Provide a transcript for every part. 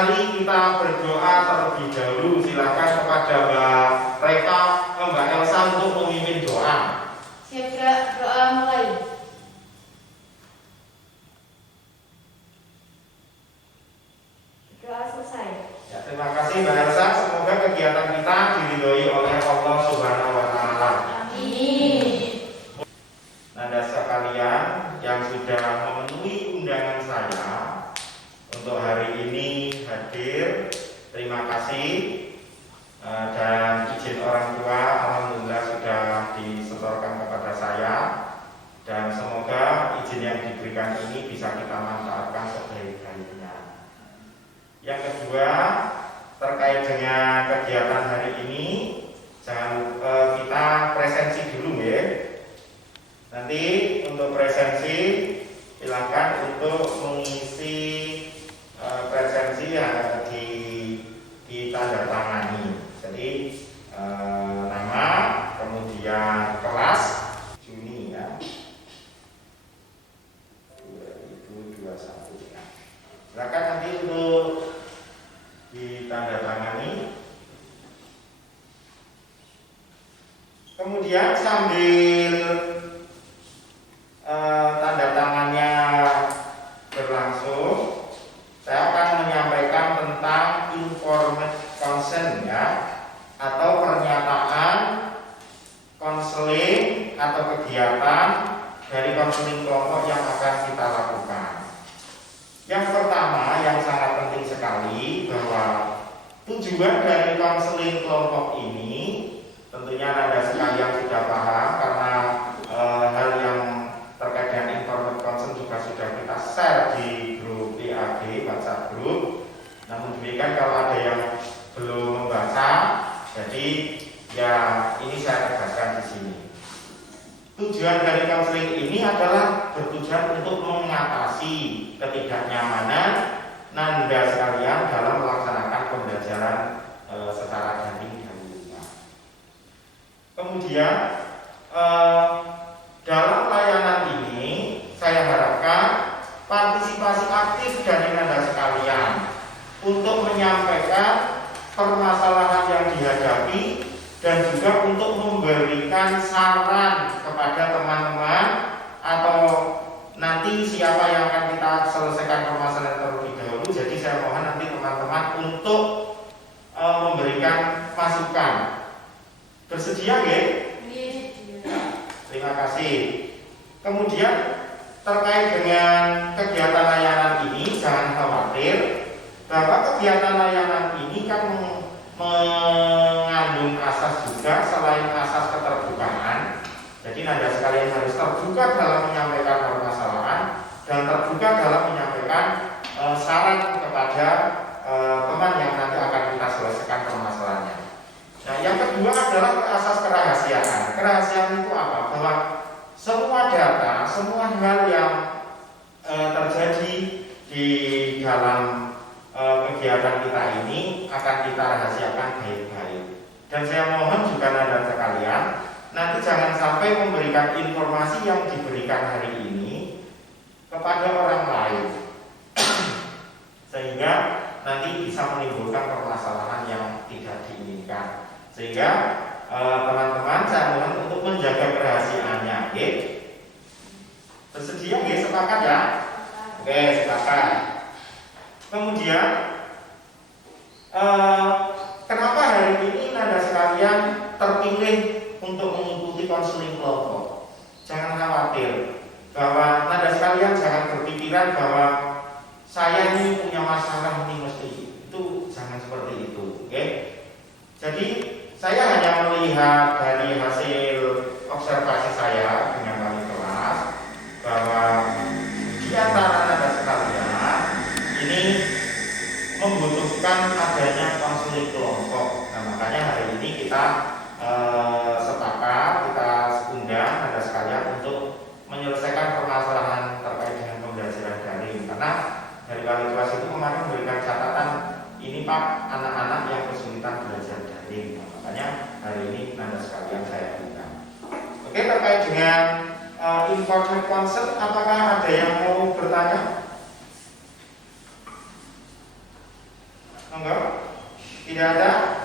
mari kita berdoa terlebih dahulu. Silakan kepada Mbak Elsa untuk memimpin doa. Siap, doa mulai. Doa selesai. Ya, terima kasih Mbak Elsa. Semoga kegiatan kita diridhoi oleh Allah Subhanahu wa Ta'ala. Amin. Nanda sekalian yang sudah memenuhi undangan saya untuk hari ini hadir, terima kasih. Dan izin orang tua alhamdulillah sudah disetorkan kepada saya, dan semoga izin yang diberikan ini bisa kita manfaatkan sebaik-baiknya. Yang kedua, terkait dengan kegiatan hari ini, jangan kita presensi dulu ya. Nanti untuk presensi silakan untuk mengisi presensi yang ditandatangani. Jadi nama, kemudian kelas, Juni ya 2021 ya. Silakan nanti untuk ditandatangani. Kemudian sambil tanda tangannya berlangsung, saya akan menyampaikan tentang informed consent ya, atau pernyataan konseling atau kegiatan dari konseling kelompok yang akan kita lakukan. Yang pertama yang sangat penting sekali bahwa tujuan dari konseling kelompok ini tentunya Anda sekalian sudah paham, karena hal yang terkait dengan informed consent juga sudah kita share di grup PAG, WhatsApp group. Namun demikian kalau ada yang belum membaca, jadi ya ini saya tegaskan di sini. Tujuan dari konseling ini adalah bertujuan untuk mengatasi ketidaknyamanan Nanda sekalian dalam melaksanakan pembelajaran secara daring dan rumah. Kemudian dalam layanan ini saya harapkan partisipasi aktif dari Nanda sekalian untuk menyampaikan permasalahan yang dihadapi dan juga untuk memberikan saran kepada teman-teman atau nanti siapa yang akan kita selesaikan permasalahan terlebih dahulu. Jadi saya mohon nanti teman-teman untuk memberikan masukan. Bersedia nggih? Terima kasih. Kemudian terkait dengan kegiatan layanan ini, jangan khawatir bahwa kegiatan layanan ini kan mengandung asas juga, selain asas keterbukaan. Jadi Nanda sekalian harus terbuka dalam menyampaikan permasalahan dan terbuka dalam menyampaikan saran kepada teman yang nanti akan kita selesaikan permasalahannya. Nah, yang kedua adalah asas kerahasiaan. Kerahasiaan itu apa? Bahwa semua data, semua hal yang terjadi di dalam kegiatan kita ini akan kita rahasiakan baik-baik. Dan saya mohon juga Nanda sekalian, nanti jangan sampai memberikan informasi yang diberikan hari ini kepada orang lain sehingga nanti bisa menimbulkan permasalahan yang tidak diinginkan. Sehingga teman-teman saya mohon untuk menjaga kerahasiaannya. Oke? Bersedia nggih? Sepakat ya? Oke, sepakat. Kemudian kenapa hari ini Nanda sekalian terpilih untuk mengikuti konseling kelompok? Jangan khawatir bahwa Nanda sekalian jangan berpikiran bahwa saya ini punya masalah ini mesti itu, jangan seperti itu, oke? Jadi saya hanya melihat dari hasil observasi saya dengan wali kelas bahwa di antara Nanda sekalian ini membutuhkan adanya konseling kelompok. Nah, makanya hari ini kita sepakat, kita undang Anda sekalian untuk menyelesaikan permasalahan terkait dengan pembelajaran daring. Karena dari wali kelas itu kemarin memberikan catatan, ini Pak, anak-anak yang kesulitan belajar daring. Nah, makanya hari ini Anda sekalian saya undang. Oke, terkait dengan informed consent, apakah ada yang mau bertanya? Tidak ada.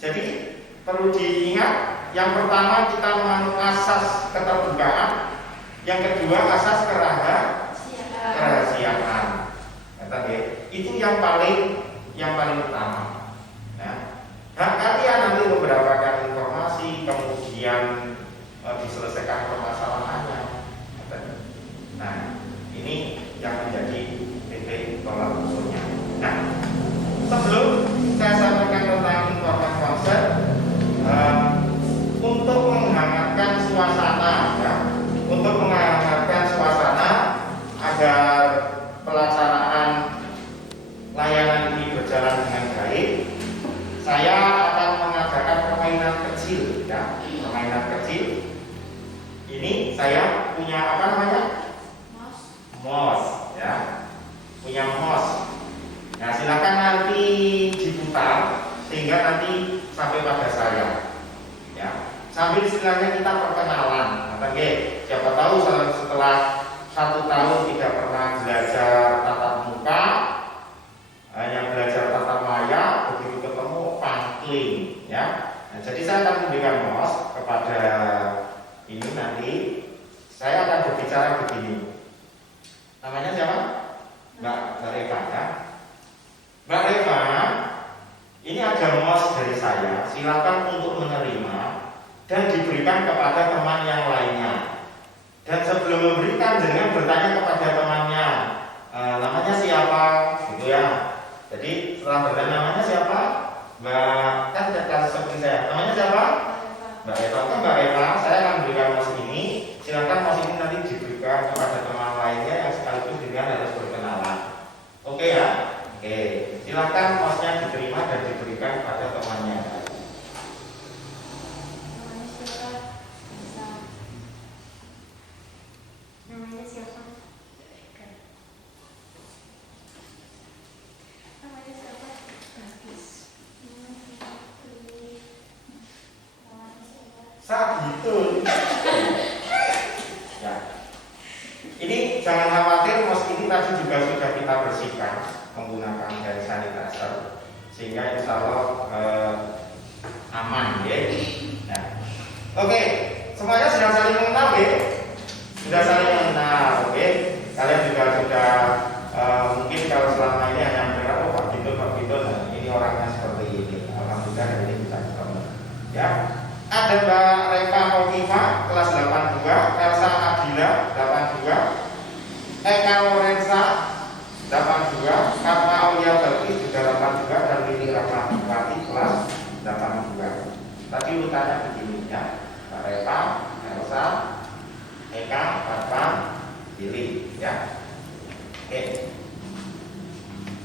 Jadi perlu diingat, yang pertama kita menganut asas keterbukaan, yang kedua asas kerahasiaan. Itu yang paling utama. Nah, hak kalian nanti mendapatkan informasi, kemudian diselesaikan permasalahannya. Nah, ini yang menjadi titik tolak ukurnya. Nah, sebelum saya sampaikan tentang important concern, untuk menghangatkan suasana, ya, agar pelaksanaan layanan ini berjalan dengan baik, saya akan mengajarkan permainan kecil, ya, permainan kecil. Ini saya punya apa namanya? Mouse, ya, punya mouse. Nah, silakan nanti diputar sehingga nanti sampai pada saya, ya. Sambil istilahnya kita perkenalan. Siapa tahu setelah 1 tahun tidak pernah belajar tatap muka, hanya belajar tatap maya, begitu ketemu pangkling, ya. Nah, jadi saya akan memberikan mouse kepada ini nanti. Saya akan berbicara begini. Namanya siapa? Mbak Reva, ya. Mbak Reva, ini ada mouse dari saya. Silakan untuk menerima dan diberikan kepada teman yang lainnya. Dan sebelum memberikan, jangan bertanya kepada temannya, namanya siapa, gitu ya. Jadi setelah bertanya namanya siapa, Mbak, kan seperti saya, namanya siapa? Mbak Eva. Oke, Mbak Eva, saya akan berikan mouse ini. Silakan mouse ini nanti diberikan kepada teman lainnya yang sekaligus dengan harus berkenalan. Oke ya? Oke. Silakan mouse-nya diterima dan diberikan kepada temannya. Namanya siapa? Sabitun. Ya. Ini jangan khawatir, mouse ini tadi juga sudah kita bersihkan menggunakan hand sanitizer, sehingga insya Allah aman, ya. Nah. Oke, semuanya sudah saling mengenal, ya. Sudah saling mengenal, oke. Kalian juga sudah mungkin kalau selama ini hanya mendengar Pak Bintun, nah, ini orangnya seperti ini. Alhamdulillah hari ini kita ketemu, ya. Ada Mbak Reva Hokifa kelas 82, Elsa Adila 82, Eka Lorenza 82, Karma Aulia Balkis juga 82, dan Lili Rahmawati kelas 82. Tadi urutannya begini, ya. Mbak Reva, Elsa, Eka, Karma, Lili, ya.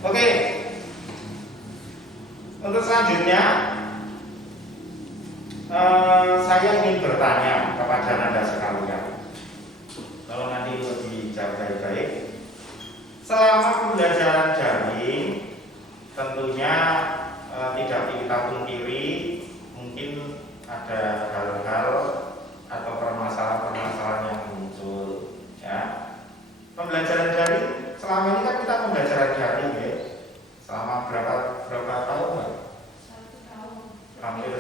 Oke. Untuk selanjutnya, saya ingin bertanya kepada Anda sekalian. Kalau nanti lebih jauh baik-baik, selama pembelajaran daring, tentunya tidak kita pungkiri mungkin ada hal-hal atau permasalahan-permasalahan yang muncul, ya. Pembelajaran daring selama ini kan kita pembelajaran daring, ya. Selama berapa tahun, Mbak? 1 tahun. Hampir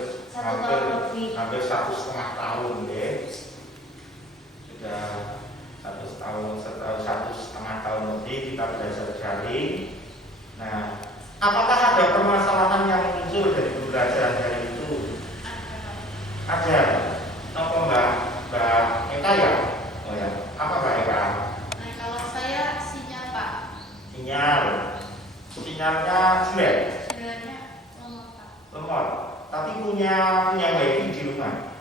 1,5 tahun, ya. Sudah 1,5 tahun lebih kita belajar daring. Nah, apakah ada permasalahan yang muncul dari pembelajaran daring itu? Ada. Apa Mbak Eka, ya? Oh ya. Apa Mbak Eka? Nah, kalau saya sinyal, Pak. Sinyalnya jelek. Sinyalnya lemot, Pak. Lemot. Tapi punya wifi di rumah.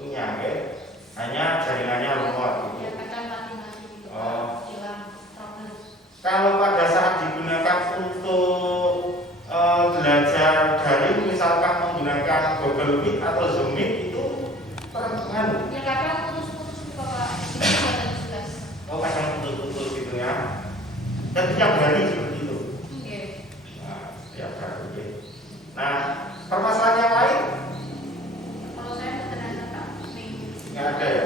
Punya, ya. Hanya jaringannya lemot. Ya, kadang mati-mati gitu. Oh. Hilang trouble. Kalau pada saat digunakan untuk belajar daring, misalkan menggunakan Google Meet atau Zoom Meet, itu terangkan. Ya, kadang putus-putus gitu, Pak. Ini tidak jelas. Oh, kadang putus-putus gitu, ya. Dan tiap hari seperti itu. Oke. Nah, tiap hari. Ya. Nah, permasalahan yang lain Kalau saya nggak terasa, Pak. nggak ada, ya.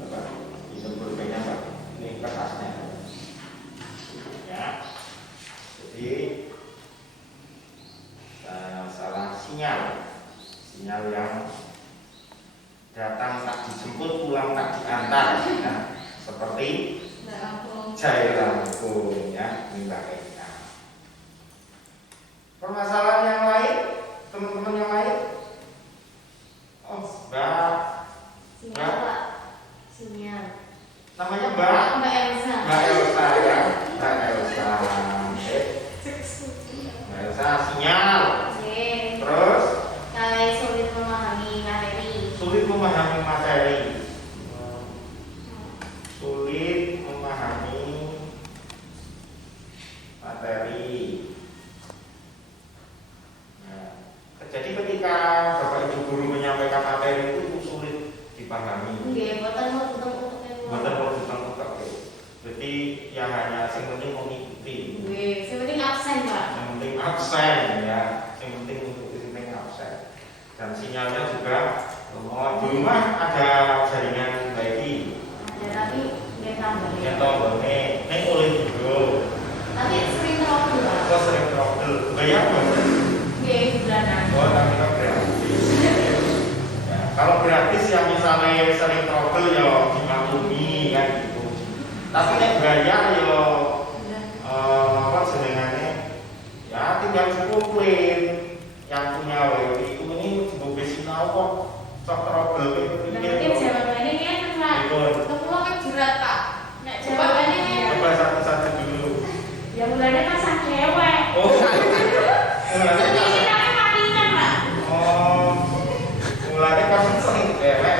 Apa? Ini berbeda, Pak. Ini kertasnya. Ya. datang tak dijemput, pulang tak diantar. Nah, seperti Lampung. Jai Lampung ya, ini Mbak Eka. Permasalahan yang lain, teman-teman yang lain? Oh, Mbak, Sinyal Pak. Sinyal. namanya Mbak Mbak Elsa. Mbak Elsa ya, Mbak Elsa. Mbak Elsa sinyal. Oke. Terus Kalian sulit memahami materi. sulit memahami materi. Sulit memahami materi. Nah, jadi ketika Bapak Ibu guru menyampaikan materi itu sulit dipahami. Nggih, boten untuk Bukan berhutang-hutang. Jadi yang hanya yang penting mengikuti. Nggih, sing penting absen, Pak. Yang penting absen ya, yang penting untuk penting absen. Dan sinyalnya juga di rumah ada jaringan wifi. Ada tapi nggih tambah. Yang tombol ini oleh dulu. Tapi sering trouble, Pak. Kok sering trouble? Bayar dong. Nggih, bulanan. Oh, tapi kan gratis. Ya, kalau gratis yang misalnya sering trouble ya dimaklumi kan gitu. Tapi nek bayar ya apa jenengannya? Ya tinggal dikumpulin yang punya wifi itu ini buku sinau kok sok trouble gitu. Mungkin jawabannya ngene, Pak. Betul. Kepulau kan jerat Pak. Nek Jawabannya ngene. Coba satu-satu dulu. Ya bulannya pasang cewek. Oh. Mulanya Ini pas. tapi matikan, Pak. Oh. Mulanya pas sering dewek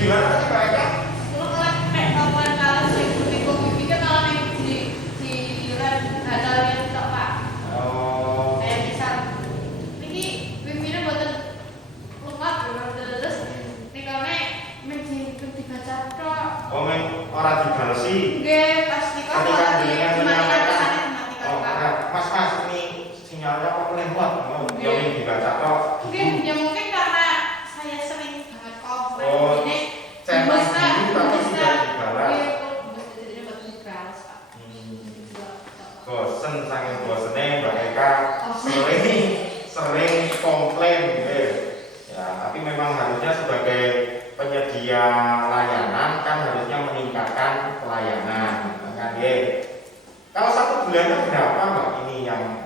gimana sih Pak Eka? Kalau nek kawan kalau sing bumi kan kalau nek di batalnya tok Pak. Oh. Kayak misal niki wifi-ne boten lumat terus nikane menjadi dibaca tok. Oh, orang dibalesi. Nggih, pas nikah Ketika jenengan menyampaikan, dimatikan oh, Pak. Mas, ini sinyalnya kok lemot. Oh, Iya. yang dibaca kok. Mungkin ya mungkin karena saya sering banget komplain Oh, ini centang biru tapi tidak dibalas. Jadi buat dibalas Pak. Bosen saking bosennya Mbak Eka sering komplain gitu. Ya, tapi memang harusnya sebagai penyedia layanan kan harusnya meningkatkan pelayanan, kan ya. Kalau 1 bulannya berapa Mbak ini yang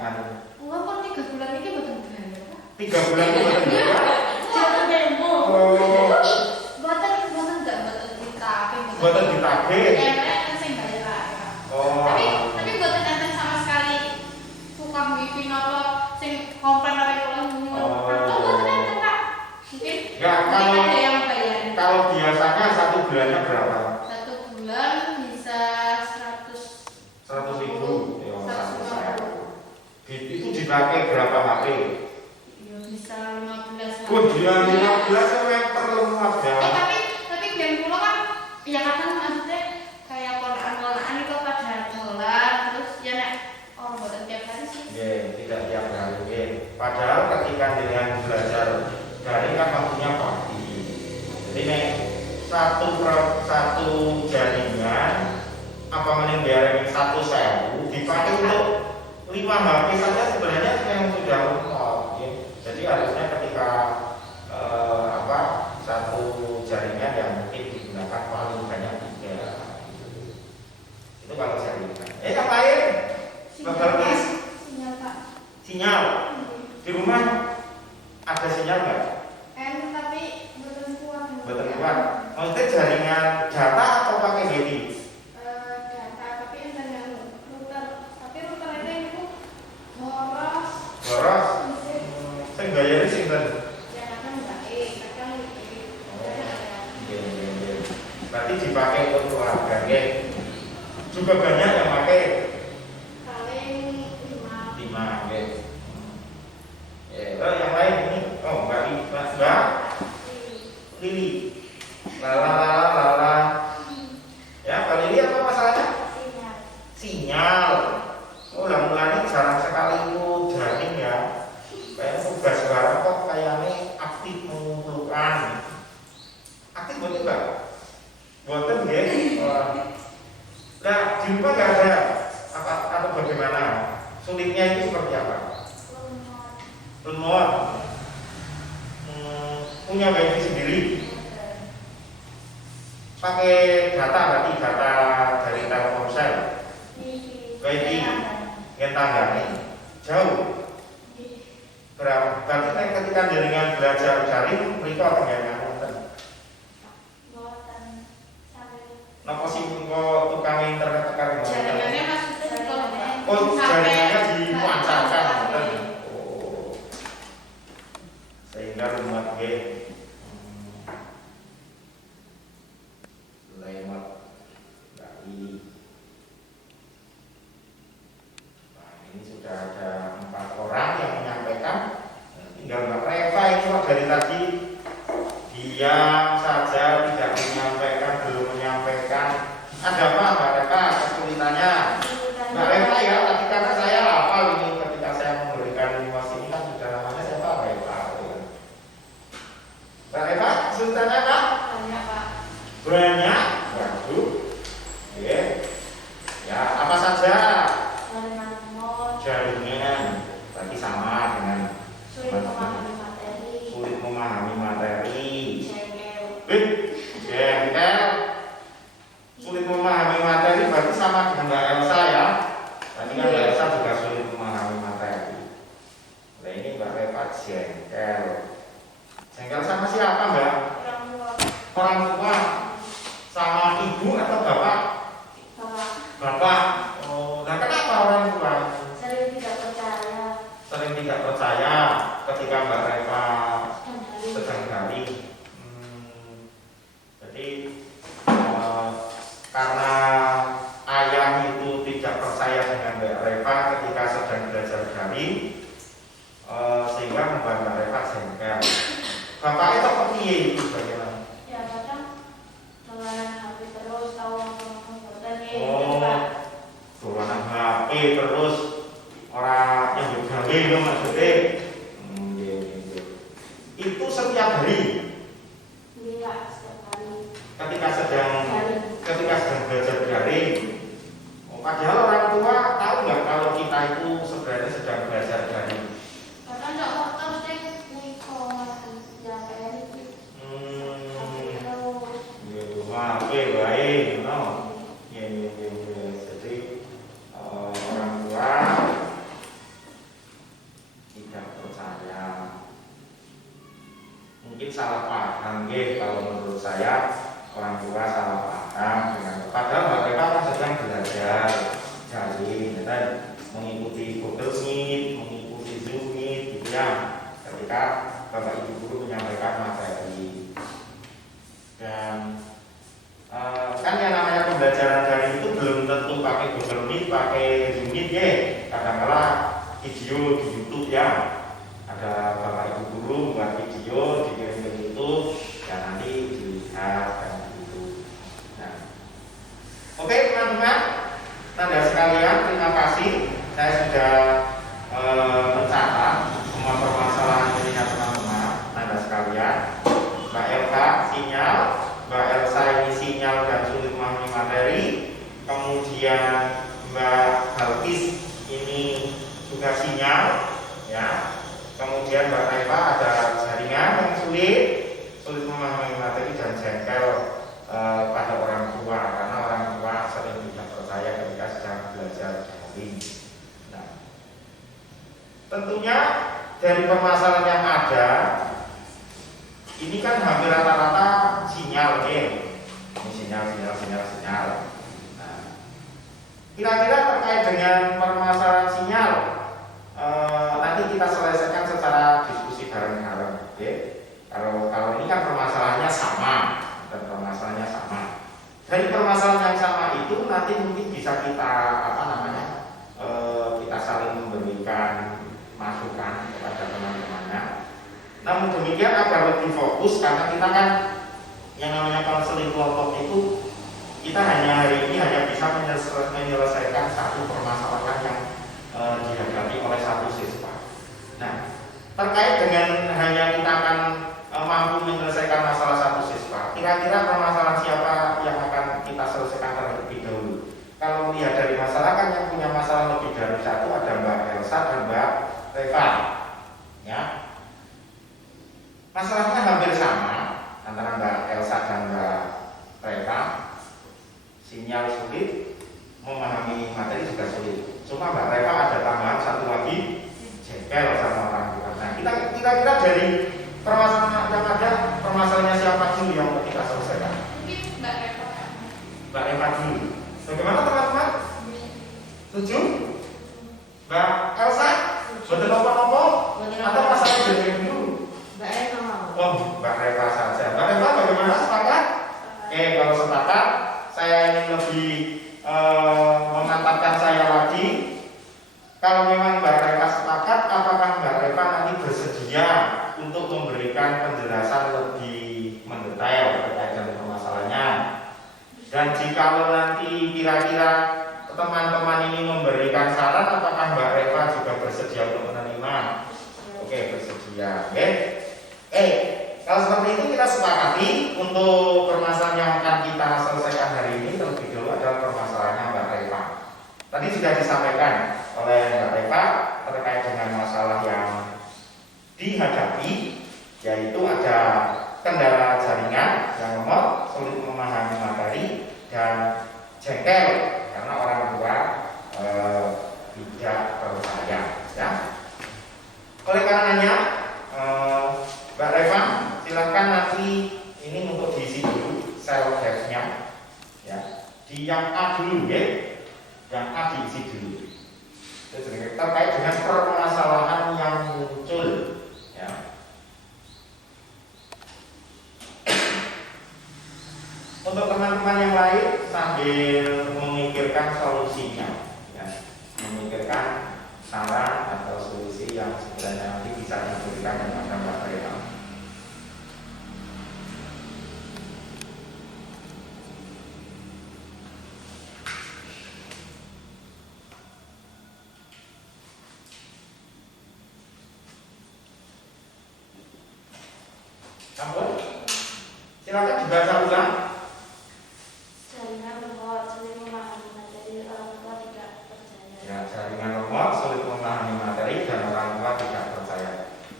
Wah, kok 3 bulan ini boten bayar Pak? 3 bulan itu berapa? Jangan demo. Oh, Boten enggak ditagih. buatan ditagih. Enak sing bayar Pak. Oh. Tapi boten enten sama sekali tukang wifi napa sing komplain apa kula ngomong. Oh. Atau boten enten Pak. Mungkin Ya, mungkin ada yang bayar. Kalau biasanya 1 bulannya berapa? 1 bulan bisa 100.000. Ya, 150. Itu dipakai berapa HP? Ya bisa 15. Oh, dia 15 sampai terlemah ya. Tapi biar pulau kan ya kadang maksudnya kayak ponakan-ponakan itu pada dolan terus ya nek orang boten tiap hari sih. Ya, tidak tiap hari. Ya. Padahal ketika dengan belajar daring kan waktunya pagi. Jadi nek satu jaringan apa menimba 1.000 dipakai untuk 5 HP saja sebenarnya yang sudah lemot. Ya. Jadi harusnya ketika satu jaringan yang mungkin digunakan paling banyak 3. Itu kalau jaringan. Yang lain? Bagus. Sinyal Pak. Sinyal di rumah ada sinyal nggak? Tapi boten kuat. Betul kuat. Maksudnya jaringan data atau pakai wifi? Data tapi internet router. Tapi router itu boros. Boros. Saya bayarnya sinten. Ya kadang kadang Berarti dipakai untuk keluarga, ya. Juga banyak yang pakai paling 5. 5, ya. Yang lain ini, oh Mbak Lili, lala. Ya, Mbak Lili apa masalahnya? Sinyal. Oh, lah mulanya jarang sekali itu jaring ya. Kayak tugas barang kok kayaknya aktif mengumpulkan. Aktif betul Mbak? Boten ya. Nah, di rumah nggak ada atau bagaimana? Sulitnya itu seperti apa? Lemot. Punya wifi ini sendiri. Pakai data berarti data dari Telkomsel. Baik yang tanggane jauh. Berarti ketika jaringan belajar daring mereka dengan konten. Napa sih kok tukang internet tekan Jaringannya maksudnya kalau oh, jaringannya dimancarkan. Sehingga rumah lewat dari ini sudah ada 4 orang yang menyampaikan. Tinggal Mbak Reva ini dari tadi diam saja, tidak menyampaikan, belum menyampaikan. Ada apa Mbak Reva kesulitannya? Mbak Reva ya, tadi kata saya hafal ini ketika saya memberikan informasi ini kan sudah namanya siapa Reva. Mbak Reva, kesulitannya apa? banyak Pak. Banyak. Waduh. Oke. Ya, apa saja? Jaringan berarti sama dengan sulit memahami materi. Jengkel. Sulit memahami materi berarti sama dengan Mbak Elsa ya. Berarti kan Mbak Elsa juga sulit memahami materi. Nah ini Mbak Reva jengkel. Jengkel sama siapa Mbak? Orang tua. Sama ibu atau bapak? Bapak. Oh, nah kenapa orang tua? Sering tidak percaya ketika Mbak Reva sedang daring. Jadi karena ayah itu tidak percaya dengan Mbak Reva ketika sedang belajar daring, sehingga membuat Mbak Reva jengkel. Bapaknya seperti itu bagaimana? Ya kadang dolanan HP terus tahu ngomong-ngomong Dolanan HP terus orang yang bergawe itu maksudnya. Itu setiap hari. Iya, setiap hari. Ketika sedang belajar daring. Padahal orang tua tahu nggak kalau kita itu sebenarnya sedang belajar daring. Kadang nggak mau terus deh nikah HP baik, no. Jadi orang tua tidak percaya. Mungkin salah paham, kalau menurut saya orang tua salah paham dengan padahal Mbak Reva kan sedang belajar daring, dan mengikuti Google Meet, mengikuti Zoom Meet, gitu ya. Ketika Bapak Ibu guru menyampaikan materi, dan kan yang namanya pembelajaran daring itu belum tentu pakai Google Meet, pakai Zoom Meet ya. Kadang-kala video di YouTube ya. Ada Bapak Ibu guru buat video dikirim ke YouTube, ya nanti dilihat dan begitu. Nah, oke teman-teman, Nanda sekalian, terima kasih. Saya sudah mencatat semua permasalahan ini ya teman-teman, Nanda sekalian. Mbak Elka sinyal, Mbak Elsa ini sinyal dan sulit memahami materi. Kemudian Mbak Balkis ini juga sinyal, ya. Kemudian Mbak Reva ada jaringan yang sulit memahami materi dan jengkel pada orang tua karena orang tua sering tidak percaya ketika sedang belajar daring. Nah, tentunya dari permasalahan yang ada ini kan hampir rata-rata sinyal ini sinyal. Nah, kira-kira terkait dengan permasalahan sinyal nanti kita selesaikan secara diskusi bareng-bareng. Oke. Kalau ini kan permasalahannya sama dan permasalahannya sama. Dari permasalahan yang sama itu nanti mungkin bisa kita kita saling memberikan masukan kepada teman-temannya. Namun demikian agar lebih fokus karena kita kan yang namanya konseling kelompok itu kita hari ini hanya bisa menyelesaikan satu permasalahan yang dihadapi oleh satu siswa. Nah, terkait dengan hanya kita akan mampu menyelesaikan masalah satu siswa, kira-kira permasalahan siapa yang akan kita selesaikan terlebih dahulu? Kalau melihat dari masalah kan yang punya masalah lebih dari satu ada Mbak Elsa dan Mbak Reva, ya. Masalahnya hampir sama, sinyal sulit, memahami materi juga sulit. Cuma Mbak Reva ada tambahan satu lagi, jengkel sama orang tua. Nah, kita kira-kira dari permasalahan yang ada, permasalahannya siapa dulu yang mau kita selesaikan? Mungkin Mbak Eva. Mbak Reva dulu. Bagaimana teman-teman? Setuju? Mbak Elsa? Betul nopo-nopo? Atau masalah jengkel dulu? Mbak Eva mau. Oh, Mbak Reva saja. Mbak Reva bagaimana, sepakat? Oke, kalau sepakat, saya ingin lebih memantapkan saya lagi. Kalau memang Mbak Reva sepakat, apakah Mbak Reva nanti bersedia untuk memberikan penjelasan lebih mendetail terkait dengan permasalahannya? Dan jikalau nanti kira-kira teman-teman ini memberikan saran, apakah Mbak Reva juga bersedia untuk menerima? Oke, bersedia. Oke. Kalau seperti itu kita sepakati untuk permasalahan yang akan kita selesaikan hari ini terlebih dahulu adalah permasalahannya Mbak Reva. Tadi sudah disampaikan oleh Mbak Reva terkait dengan masalah yang dihadapi, yaitu ada kendala jaringan yang lemot, sulit memahami materi, dan jengkel karena orang tua tidak percaya. Ya. Oleh karenanya, Mbak Reva, silahkan nanti ini untuk diisi dulu sel drive-nya, ya. Di yang A dulu, ya. Yang A diisi dulu. Terkait dengan permasalahan yang muncul, ya. Untuk teman-teman yang lain sambil memikirkan solusinya, ya. Memikirkan saran atau solusi yang sebenarnya nanti bisa diberikan kepada Mbak Reva. Sampun? Silakan dibaca ulang. Jaringan lemot, sulit memahami materi, orang tua tidak percaya. Ya, jaringan lemot, sulit memahami materi, dan orang tua tidak percaya.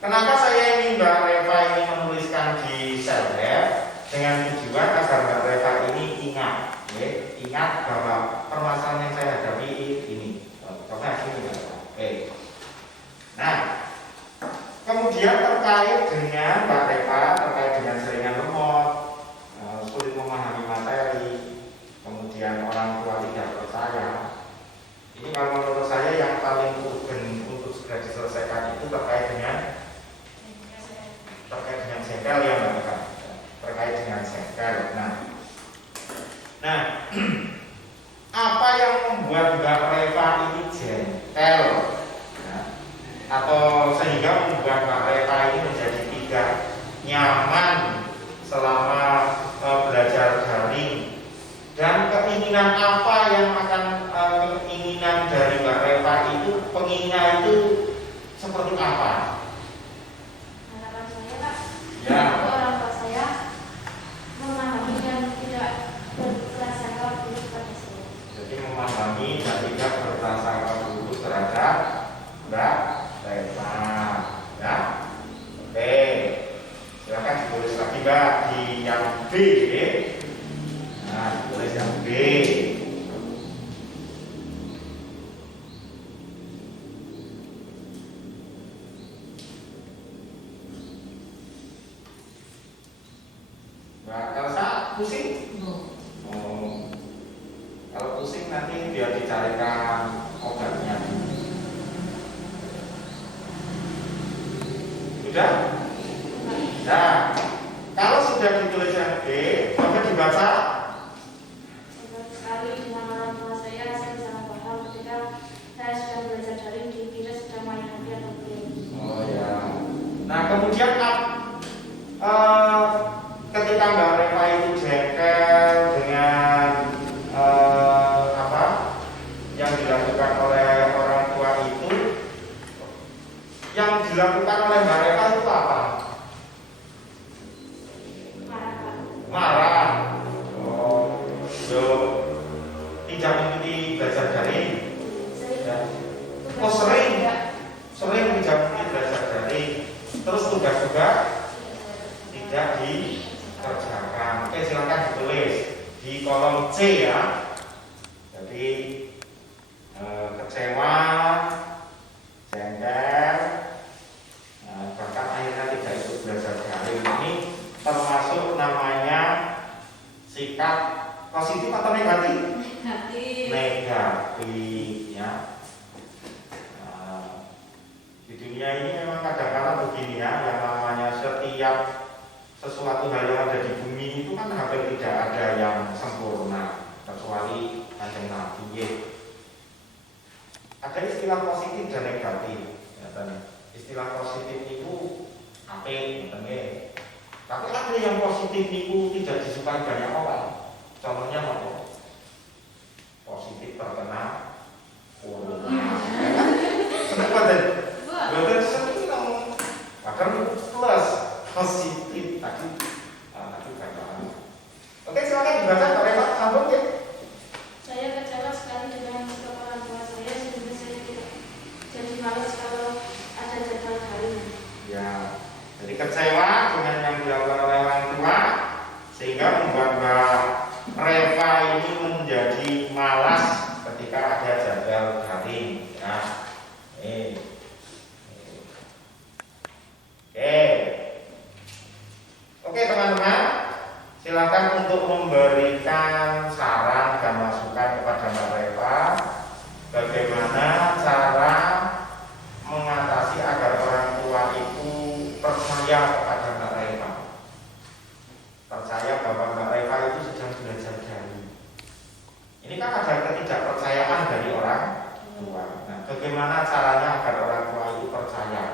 Kenapa saya ingin Mbak Reva ini menuliskan di sel drive dengan tujuan agar Mbak Reva ini ingat, ya, ingat bahwa permasalahan yang saya hadapi ini. Contohnya sini, Mbak Reva. Oke. Nah, kemudian terkait dengan Mbak Reva, terkait dengan jaringan lemot, sulit memahami materi, kemudian orang tua tidak percaya. Ini kalau menurut saya yang paling urgen untuk segera diselesaikan itu terkait dengan jengkel ya Mbak Reva. Terkait dengan jengkel. Nah, apa yang membuat Mbak Reva ini jengkel? Atau sehingga membuat Mbak Reva ini menjadi tidak nyaman selama belajar daring, dan keinginan apa yang akan keinginan dari Mbak Reva itu, penginginnya itu seperti apa? Harapan saya, Pak, Ya. orang tua saya memahami dan tidak berprasangka buruk pada saya. Jadi memahami dan tidak berprasangka buruk terhadap Mbak Reva, ya. Oke, silakan ditulis lagi Mbak di yang B. Nah, tulis yang B. Mbak Elsa pusing? Oh, kalau pusing nanti biar dicarikan obatnya. Sudah? Nah, kalau sudah ditulis yang B, coba dibaca. Hebat sekali dengan orang tua saya sangat paham ketika saya sudah belajar daring dikira sudah main hati atau belum. Oh ya. Nah, kemudian ketika Mbak Reva itu jengkel dengan apa yang dilakukan oleh orang tua itu, yang dilakukan oleh Mbak Reva itu apa? Marah, Pak. Marah. Oh, tidak mengikuti belajar daring. Ya. Oh, sering tidak mengikuti belajar daring. Terus tugas juga tidak dikerjakan. Oke, silakan ditulis di kolom C ya. Jadi kecewa, jengkel, bahkan akhirnya tidak ikut belajar daring. Ini termasuk namanya sikap positif atau negatif? Negatif ya. Di dunia ini memang kadang-kadang begini ya, yang namanya setiap sesuatu hal yang ada di bumi itu kan hampir tidak ada yang sempurna kecuali Kanjeng Nabi. Ada istilah positif dan negatif. Istilah positif itu apik, tapi ada yang positif itu tidak disukai banyak orang. Contohnya apa? Positif terkena corona. Kenapa dan? Bukan senang. Bahkan plus positif tadi katakan. Oke, silakan dibaca Pak Reva, sambung ya. Saya kecewa sekali dengan sikap orang tua saya sehingga saya tidak jadi malas kalau ada jadwal hari. Ya, jadi kecewa dengan yang dilakukan oleh orang tua sehingga membuat Mbak Reva ini menjadi malas ketika ada jadwal daring. Ya, Oke teman-teman, silakan untuk memberikan saran dan masukan kepada Mbak Reva bagaimana cara mengatasi agar orang tua itu percaya kepada Mbak Reva, percaya bahwa Mbak Reva itu sedang belajar daring. Ini kan ada ketidakpercayaan dari orang tua. Nah, bagaimana caranya agar orang tua itu percaya?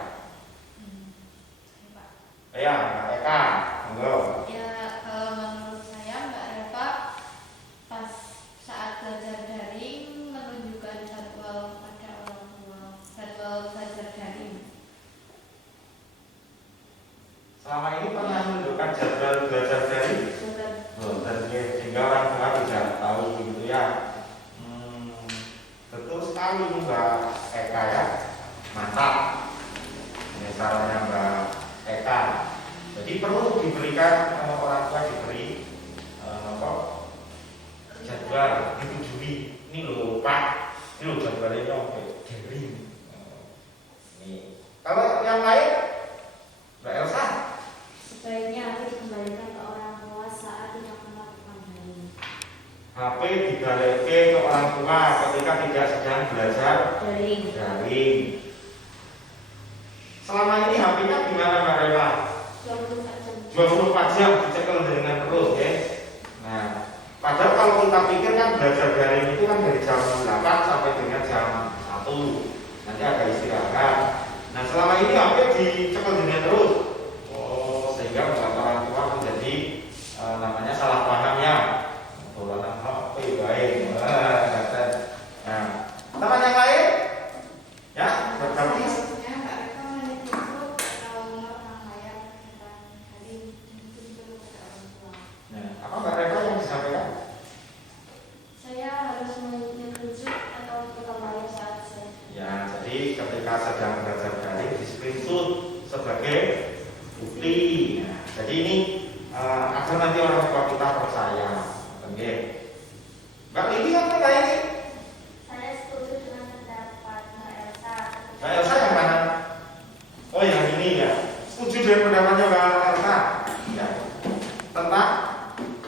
Ya, Mbak Eka, monggo. Ya, kalau menurut saya Mbak Reva pas saat belajar daring menunjukkan jadwal pada orang tua, jadwal belajar daring. Selama ini pernah menunjukkan jadwal belajar daring? Dan sehingga orang tua tidak tahu begitu ya. Betul sekali Mbak Eka ya, mantap. Ini sarannya Mbak Eka. Jadi perlu diberikan orang tua diberi jadwal ditujui. Ini loh Pak, ini loh jadwalnya oke daring. Nih, kalau yang lain Mbak Elsa, Sebaiknya aku dikembalikan ke orang tua saat tidak melakukan daring. HP dibalikin ke orang tua ketika tidak sedang belajar Daring. Selama ini HP-nya gimana Mbak Reva? 24 jam. 24 jam dicekel dengan terus ya. Nah, padahal kalau kita pikir kan belajar daring itu kan dari jam 8 sampai dengan jam 1. Nanti ada istirahat. Nah, selama ini HP dicekel dengan terus. Oh, sehingga membuat orang tua menjadi namanya salah paham ya. Dolanan HP baik. Nah, teman yang lain? Ya, berarti Maksudnya Mbak Reva menunjuk atau orang lain tentang daring itu perlu pada orang tua. nah, apa Mbak Reva yang disampaikan? Saya harus menunjuk atau berkembali saat saya. Ya, jadi ketika sedang belajar daring di screenshot sebagai bukti. Nah, jadi ini agar nanti orang tua kita percaya. Oke. Mbak Lili apa lain? Saya setuju dengan pendapat Mbak Elsa. Mbak Elsa yang mana? Oh, yang ini ya. Setuju dengan pendapatnya Mbak Elsa. Ya. Tentang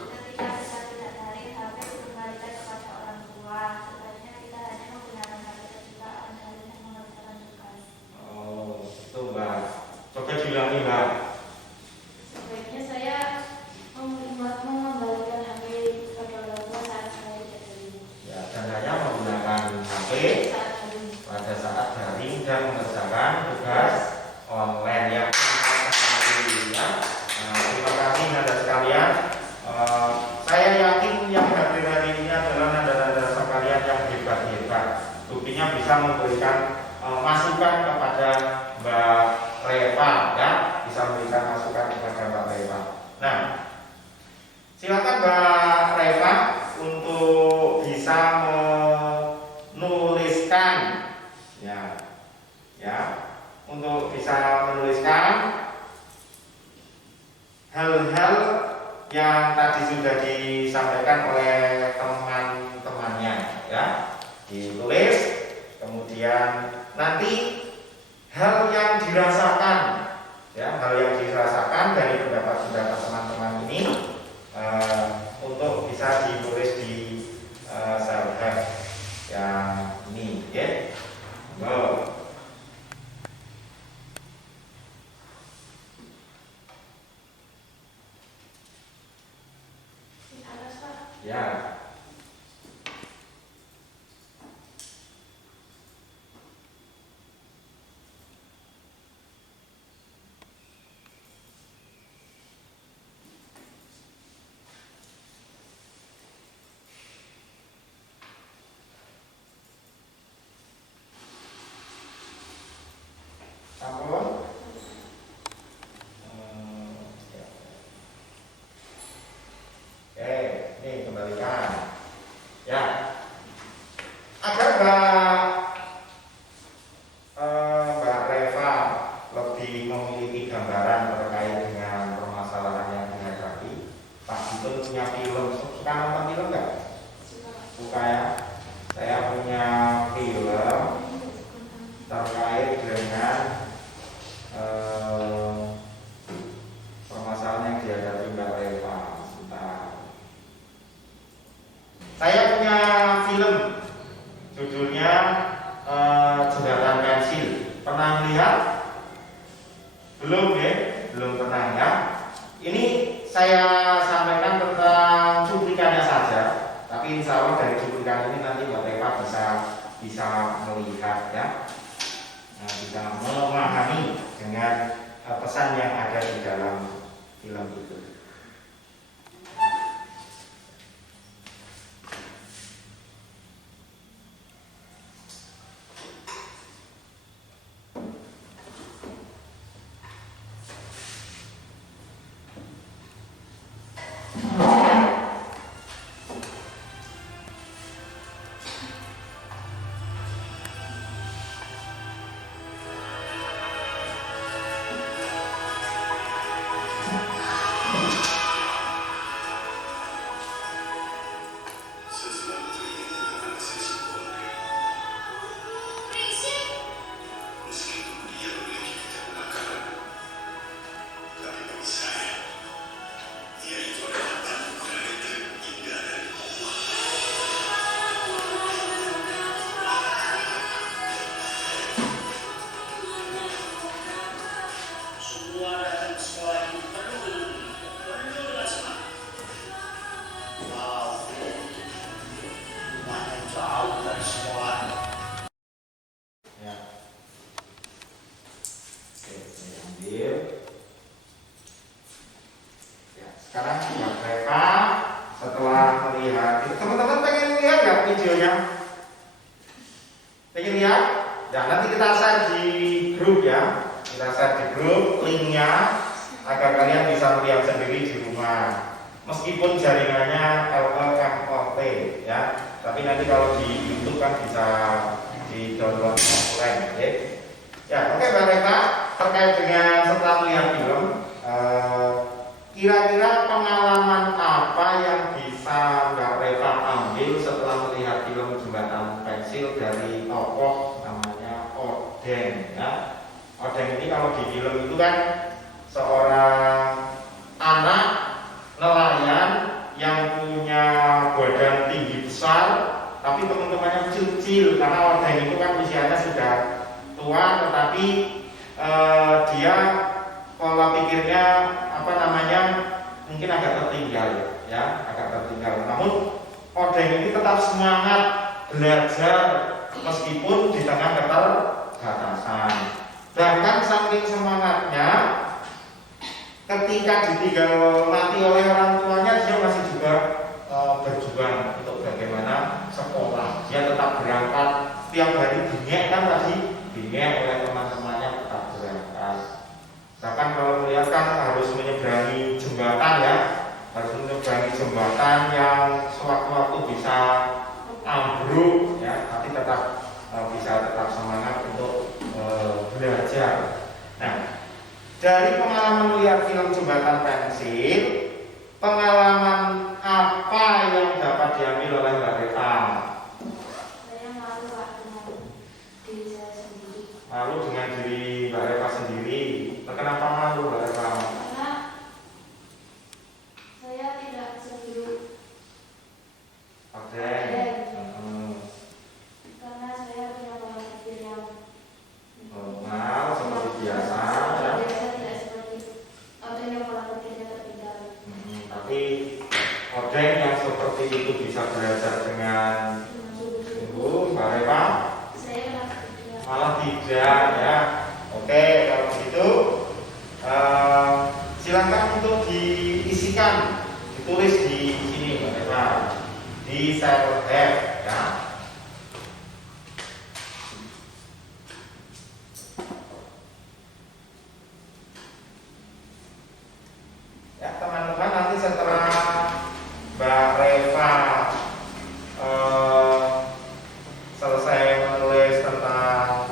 Ketika kita tidak daring, HP dikembalikan kepada orang tua. Sebaiknya kita hanya menggunakan HP ketika Anda hendak mengerjakan tugas. oh, itu Mbak. Coba diulangi Mbak. Sebaiknya saya mengembalikan HP kepada orang tua saat saya tidak daring. Ya, dan hanya menggunakan HP Saat daring. pada saat daring dan mengerjakan tugas online ya. Nah, terima kasih nada sekalian. Saya yakin yang hadir hari ini adalah nada-nada sekalian yang hebat-hebat. Buktinya bisa memberikan masukan kepada Mbak Reva ya, bisa memberikan masukan kepada Mbak Reva. Nah, silakan Mbak Reva untuk bisa menuliskan ya, untuk bisa menuliskan hal-hal yang tadi sudah disampaikan oleh teman-temannya ya. ya, ditulis. Kemudian nanti hal yang dirasakan, ya, hal yang dirasakan dari pendapat-pendapat teman-teman ini untuk bisa ditulis di self help yang ini, ya. Ya. Sampun. Oke, ini kembalikan. Ya, agar Mbak Reva lebih memiliki gambaran terkait dengan permasalahan yang dihadapi, Pak Ditun punya film. Suka nonton film nggak? Suka ya. Saya punya film terkait dengan permasalahan yang dihadapi Mbak Reva. Saya punya film judulnya Jembatan Pensil. Pernah lihat? Belum ya? Belum pernah ya? Ini saya sampaikan tentang cuplikannya saja, tapi insya Allah dari cuplikan ini nanti Mbak Reva bisa melihat ya, bisa memahami dengan pesan yang ada di dalam film itu. Sekarang Mbak Reva setelah melihat itu, teman-teman pengen lihat nggak videonya? Pengen lihat? Ya, nanti kita share di grup ya. Kita share di grup linknya agar kalian bisa melihat sendiri di rumah. Meskipun jaringannya LLMOT ya, tapi nanti kalau di YouTube kan bisa di download offline ya. Ya, oke Mbak Reva, terkait dengan setelah melihat film, kira-kira pengalaman apa yang bisa Mbak Reva ambil setelah melihat film Jembatan Pensil dari tokoh namanya Odeng ya. Odeng ini kalau di film itu kan seorang anak nelayan yang punya badan tinggi besar, tapi teman-temannya kecil-kecil karena Odeng itu kan usianya sudah tua, tetapi dia pola pikirnya mungkin agak tertinggal ya, agak tertinggal. Namun Odeng ini tetap semangat belajar meskipun di tengah keterbatasan. Bahkan saking semangatnya, ketika ditinggal mati oleh orang tuanya, dia masih juga berjuang untuk bagaimana sekolah. Dia tetap berangkat tiap hari, bingek kan tadi, bingek oleh teman-temannya, tetap berangkat. Bahkan kalau melihat kan harus menyeberangi jembatan ya, harus menyeberangi jembatan yang sewaktu-waktu bisa ambruk ya, tapi tetap bisa tetap semangat untuk belajar. Nah, dari pengalaman melihat film Jembatan Pensil, pengalaman apa yang dapat diambil oleh Mbak Reva? odeng yang seperti itu bisa belajar dengan Ibu, Mbak Reva? Saya Malah tidak ya. Oke, kalau begitu silakan untuk diisikan, ditulis di sini Mbak Reva, di sel F ya. Ya teman-teman, nanti setelah Mbak Reva selesai menulis tentang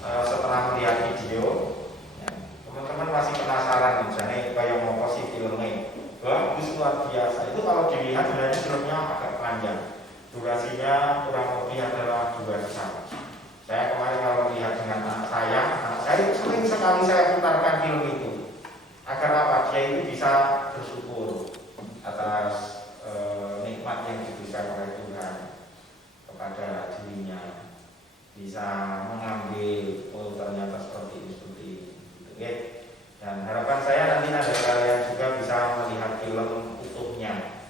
setelah melihat video, ya, teman-teman masih penasaran misalnya kayak mau sih filmnya bagus luar biasa. Itu kalau dilihat sebenarnya filmnya agak panjang, durasinya kurang lebih adalah 2 jam. Saya kemarin kalau lihat dengan anak saya itu sering sekali saya putarkan film itu agar apa? Dia itu bisa bersyukur atas nikmat yang diberikan oleh Tuhan kepada dirinya, bisa mengambil ternyata seperti ini gitu, ya. Dan harapan saya nanti ada kalian juga bisa melihat film utuhnya.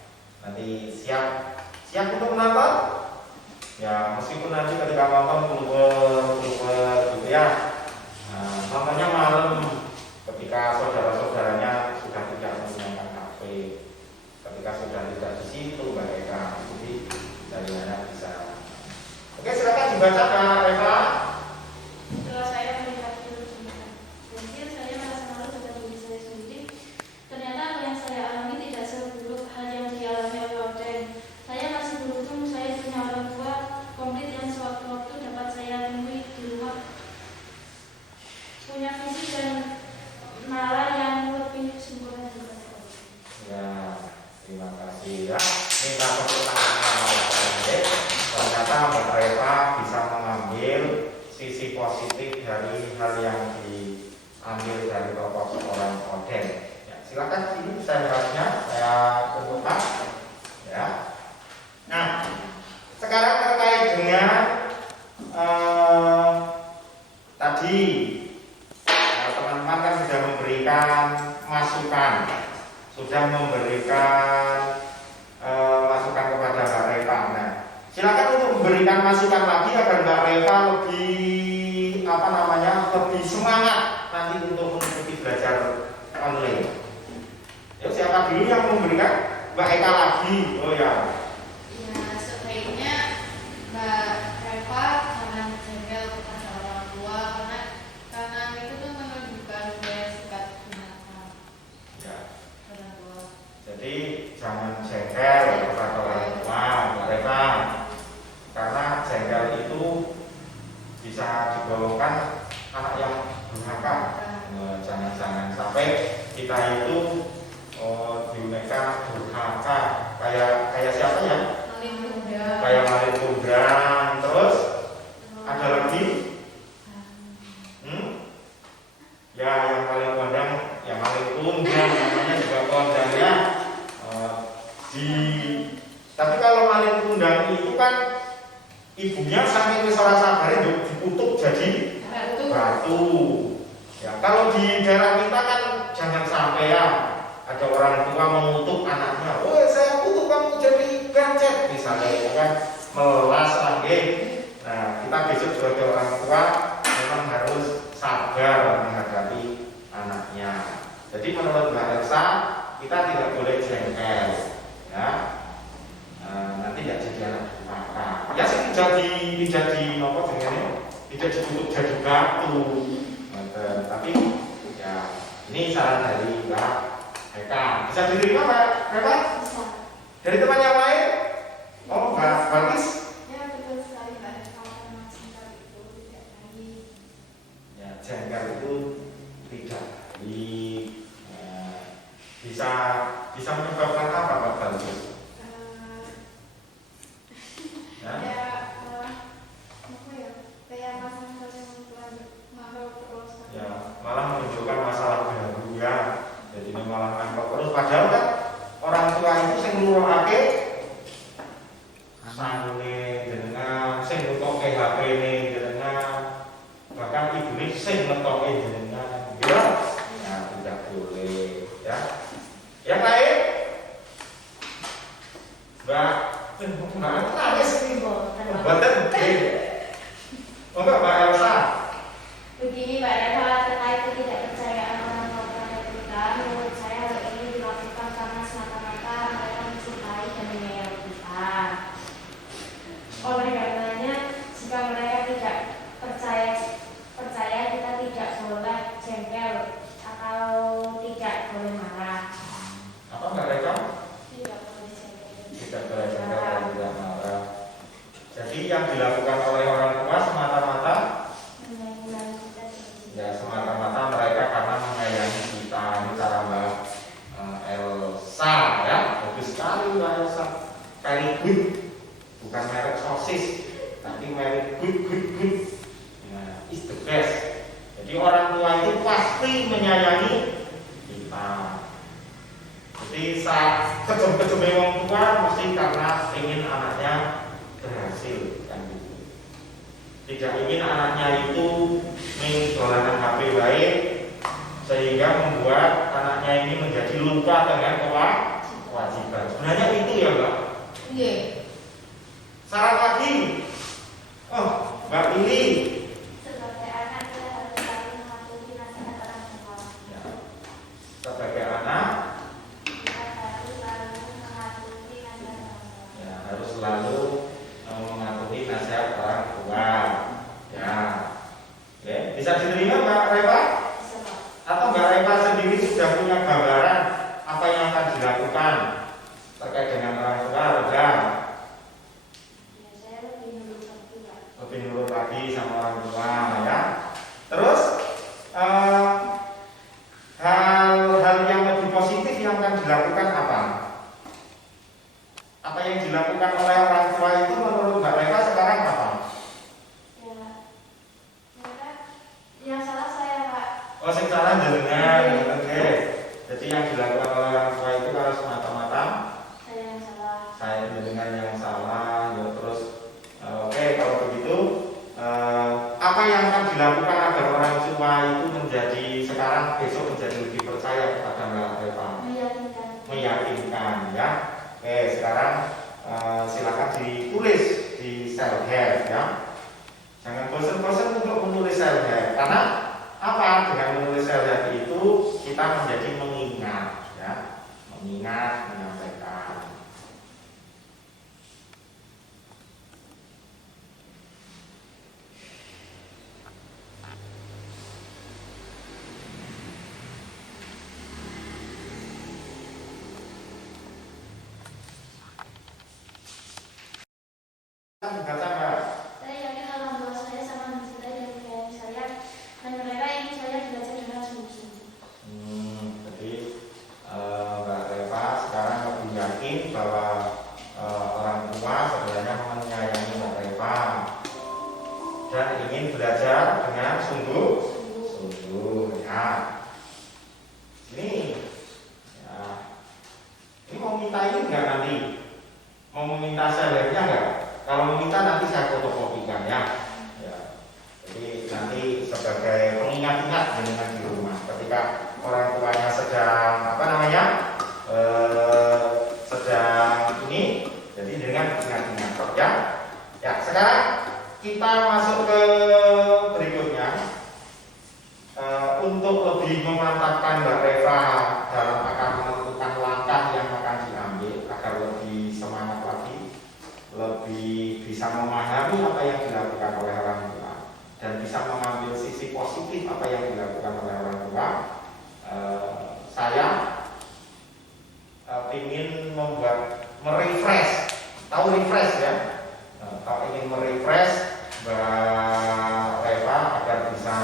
Nanti siap untuk menonton? Ya meskipun nanti ketika nonton keluar gitu ya. Nah, nontonnya malam ketika saudara-saudaranya sudah tidak menggunakan HP, ketika sudah tidak di situ mereka, jadi dari mana bisa. Oke, silakan dibaca Kak Reva. Setelah saya melihat film Sensir, saya merasa malu dengan diri saya sendiri. Ternyata apa yang saya alami tidak seburuk hal yang dialami oleh Odeng. Saya masih beruntung saya punya orang tua komplit yang sewaktu-waktu dapat saya temui di rumah, punya visi dan nalar yang lebih sempurna daripada saya. Ya, terima kasih ya. Minta tepuk tangan. Ternyata Mbak Reva bisa mengambil sisi positif dari hal yang diambil dari tokoh seorang Odeng. Ya, silakan ini saya jelasnya, saya tunjukkan. Ya. Nah, sekarang terkait dengan tadi teman-teman kan sudah memberikan masukan, masukan kepada Mbak Reva. Nah, silakan untuk memberikan masukan lagi agar Mbak Reva lebih semangat nanti untuk mengikuti belajar online. Ya, siapa dulu yang memberikan? Mbak Eka lagi. Oh ya. Ya, sebaiknya Mbak Reva jangan jengkel kepada orang tua karena itu tuh menunjukkan budaya sikap binatang. Ya. Orang tua. Jadi jangan jengkel kepada orang tua, Mbak Reva. Karena jengkel itu bisa dibawakan anak yang durhaka. Jangan sampai kita itu diuneka durhaka kayak siapa ya? Malin Kundang. Kayak Malin Kundang. Terus ada lagi? Ya yang paling kondang, yang Malin Kundang namanya juga kondangnya tapi kalau Malin Kundang itu kan ibunya sampai ora sabare dikutuk jadi batu. Ya, kalau di daerah kita kan jangan sampai ya ada orang tua mengutuk anaknya. "Woi, saya kutuk kamu jadi gancet," misalnya ya kan, melas lagi. Nah, kita besok sebagai orang tua memang harus sabar menghadapi anaknya. Jadi menurut Mbak Elsa, kita tidak boleh jengkel, ya. Nanti tidak jadi anak durhaka. Ya sih tidak nopo jenenge, tidak dikutuk jadi batu. Tapi ya ini saran dari Mbak Eka. Bisa diterima Mbak Eka? Bisa. Dari teman yang lain? Oh, Mbak Bagus. Ya, betul sekali Mbak Eka, karena jengkel itu tidak baik. Ya, jengkel itu tidak baik. Bisa menyebabkan apa Mbak Bagus? Ya? Kayak masalah yang marah terus. Ya, malah menunjukkan masalah baru ya. Jadi malah ngambek terus. Padahal kan orang tua itu sing nurunake sanune jenengan, sing ngetoke HP-ne jenengan, bahkan ibune sing ngetoke jenengan. Ya, ya tidak boleh ya. Yang lain? Mbak, Mbak nangis nih. Buatan, oh enggak Mbak Elsa. Begini Mbak Eva, terkait ketidakpercayaan orang tua kita, menurut saya hal ini dilakukan karena semata-mata mereka mencintai dan menyayangi kita. Oleh karenanya, jika mereka tidak percaya kita tidak boleh jengkel atau tidak boleh marah. Apa Mbak Reka? Tidak boleh jengkel. Tidak boleh jengkel dan tidak marah. Jadi yang dilakukan oleh orang tua semata-mata ya semata-mata mereka karena menyayangi kita. Ini cara Mbak Elsa ya, bagus sekali Mbak Elsa. Very good, bukan merek sosis, tapi merek good. Nah, is the best. Jadi orang tua itu pasti menyayangi kita. Jadi saat kejem-kejem orang tua mesti karena ingin anaknya berhasil kan gitu. Tidak ingin anaknya itu dolanan HP baik sehingga membuat anaknya ini menjadi lupa dengan kewajiban. Sebenarnya itu ya Mbak. Iya. Syarat lagi. Oh, Mbak Lili. Sebagai anak kita harus selalu mematuhi nasihat orang tua. Ya. Sebagai anak Kita harus selalu mematuhi nasihat orang tua. ya, harus selalu mematuhi nasihat orang tua. Ya. Oke, bisa diterima Mbak Reva? Bisa Pak. Atau Mbak Reva sendiri sudah punya gambaran apa yang akan dilakukan terkait dengan orang tua? Reda? Ya, saya lebih nurut lagi Pak. Lebih nurut lagi sama orang tua ya. Terus hal-hal yang lebih positif yang akan dilakukan apa? Apa yang dilakukan oleh orang tua itu menurut Mbak Reva sekarang apa? Ya, mereka yang salah saya Pak. Oh, secara jenengan, oke. Jadi yang dilakukan oleh orang tua itu kalau semata-mata Saya yang salah. saya dengan yang salah, ya terus oke kalau begitu apa yang akan dilakukan agar orang tua itu menjadi sekarang besok menjadi lebih percaya kepada Mbak Reva? Meyakinkan ya. Oke sekarang silakan ditulis di self help ya. Jangan bosan-bosan untuk menulis self help karena apa? Dengan menulis self help itu kita menjadi mengingat ya, mengingat menyampaikan. Baca Mbak. Saya yakin orang tua saya sangat mencintai dan menyayangi saya, dan mereka ingin saya belajar dengan sungguh-sungguh. Jadi Mbak Reva sekarang lebih yakin bahwa orang tua sebenarnya menyayangi Mbak Reva dan ingin belajar dengan sungguh-sungguh ya. Ini ya. Ini mau minta ini enggak nanti? Mau meminta selebnya enggak? Kalau meminta nanti saya fotokopikan ya. Ya. Jadi nanti sebagai pengingat-ingat dengan di rumah ketika orang tuanya sedang apa namanya sedang ini, jadi dengan ingat-ingat ya. Ya sekarang kita masuk ke berikutnya untuk lebih memantapkan Mbak Reva dalam akan menentukan langkah yang akan diambil agar lebih semangat lagi, lebih bisa memahami apa yang dilakukan oleh orang tua dan bisa mengambil sisi positif apa yang dilakukan oleh orang tua. Saya ingin membuat merefresh, tahu refresh ya? Kalau ingin merefresh Mbak Reva agar bisa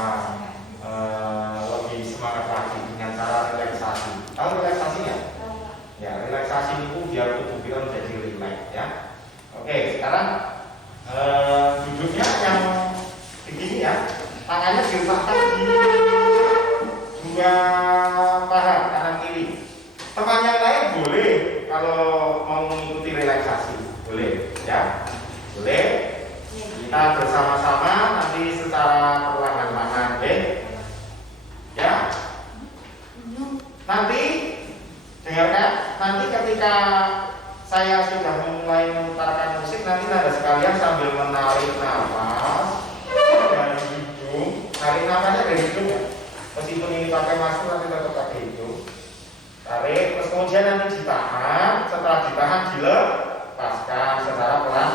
lebih semangat lagi dengan cara relaksasi. Tahu relaksasi ya? Ya relaksasi itu biar tubuh kita menjadi rileks ya. Oke sekarang duduknya yang begini ya, tangannya diletakkan di dua paha kanan kiri. Teman yang lain boleh kalau mau mengikuti relaksasi, boleh ya, boleh. Kita bersama-sama nanti secara perlahan-lahan, oke? Ya. Nanti dengarkan, nanti ketika saya sudah mulai memutarkan musik, nanti ada sekalian sambil menarik nafas dari hidung. Tarik nafasnya dari hidung ya. Meskipun ini pakai masker tapi tetap pakai hidung. Tarik, terus kemudian nanti ditahan. Setelah ditahan dilepaskan secara pelan-pelan.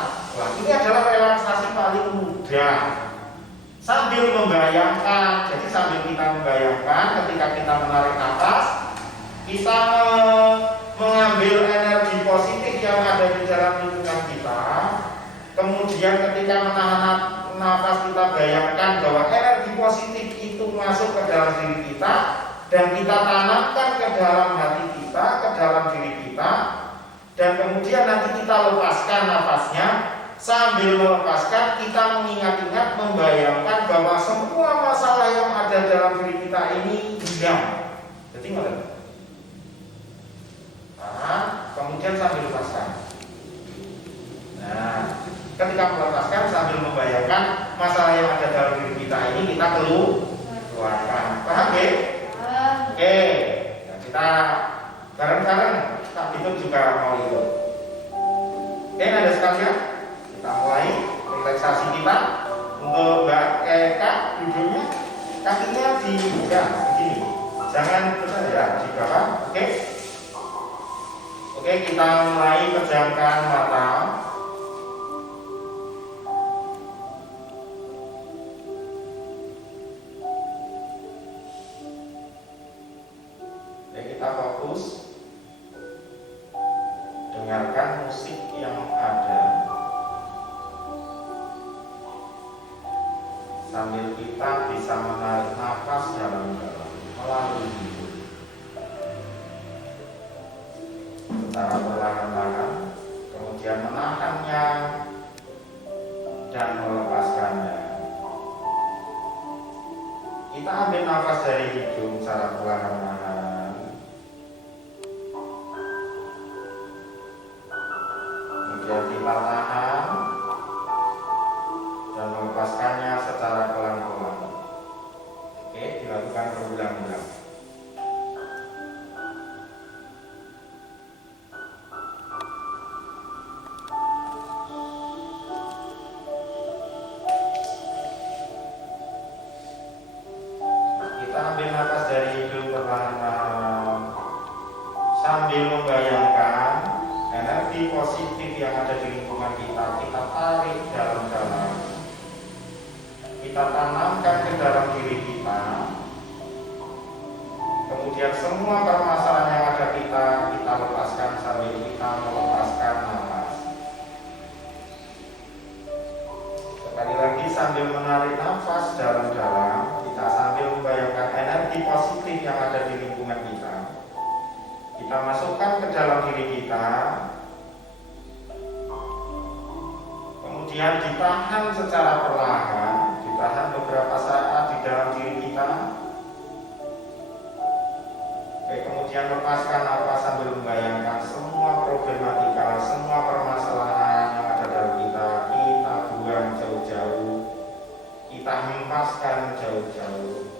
Ini adalah relaksasi paling mudah. Sambil membayangkan, jadi sambil kita membayangkan ketika kita menarik nafas, kita mengambil energi positif yang ada di dalam lingkungan kita. Kemudian ketika menahan nafas, kita bayangkan bahwa energi positif itu masuk ke dalam diri kita dan kita tanamkan ke dalam hati kita, ke dalam diri kita, dan kemudian nanti kita lepaskan nafasnya. Sambil melepaskan, kita mengingat-ingat, membayangkan bahwa semua masalah yang ada dalam diri kita ini hilang. Jadi nggak. Kemudian sambil lepaskan. Nah, ketika melepaskan sambil membayangkan masalah yang ada dalam diri kita ini kita keluarkan. Paham ya? Oke. Nah, kita bareng-bareng tak itu juga mau ikut. Oke, ada sekalian. Kita mulai relaksasi kita. Untuk Mbak Eka duduknya kakinya dibuka begini. Jangan besar ya, di bawah. Oke. Oke, kita mulai pejamkan mata. Oke, kita fokus. Dengarkan musik yang ada. Sambil kita bisa menarik nafas dalam-dalam melalui hidung secara perlahan-lahan, kemudian menahannya dan melepaskannya. Kita ambil nafas dari hidung secara perlahan-lahan, kemudian kita tahan dan melepaskannya secara pelan-pelan. Oke, dilakukan berulang-ulang. Kita ambil nafas dari hidung perlahan-lahan sambil membayangkan energi positif yang ada di lingkungan kita. Kita tarik dalam-dalam. Kita tanamkan ke dalam diri kita. Kemudian semua permasalahan yang ada kita lepaskan sambil kita melepaskan nafas. Sekali lagi sambil menarik nafas dalam-dalam, kita sambil membayangkan energi positif yang ada di lingkungan kita. Kita masukkan ke dalam diri kita. Kemudian ditahan secara perlahan. Tahan beberapa saat di dalam diri kita. Oke, kemudian lepaskan nafas sambil membayangkan semua problematika, semua permasalahan yang ada dalam kita. Kita buang jauh-jauh. Kita hempaskan jauh-jauh.